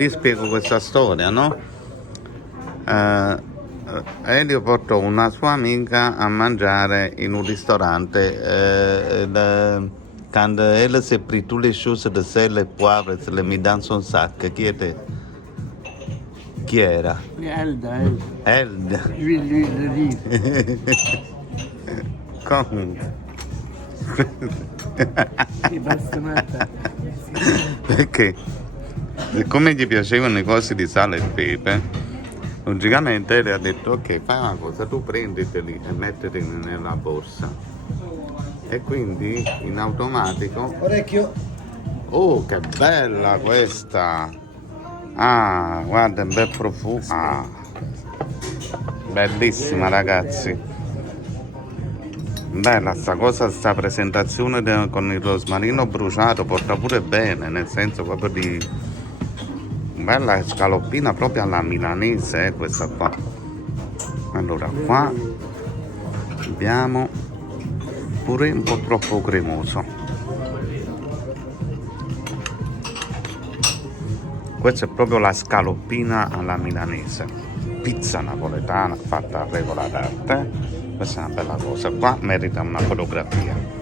Vi spiego questa storia, no? Elio portò una sua amica a mangiare in un ristorante. Quando elle s'est pris toutes les choses de sel et poivre, se le mit dans son sac. Chi era? Elda. Elda. Lui le dice. Comunque. Che bastonata. Perché siccome gli piacevano le cose di sale e pepe, logicamente le ha detto ok, fai una cosa, tu prenditeli e mettili nella borsa. E quindi in automatico. Orecchio. Oh, che bella questa! Ah, guarda, un bel profumo. Ah, bellissima ragazzi. Bella sta cosa, sta presentazione con il rosmarino bruciato, porta pure bene, nel senso proprio di bella scaloppina proprio alla milanese, questa qua. Allora qua abbiamo pure un po' troppo cremoso. Questa è proprio la scaloppina alla milanese, pizza napoletana fatta a regola d'arte. Questa è una bella cosa, qua merita una fotografia.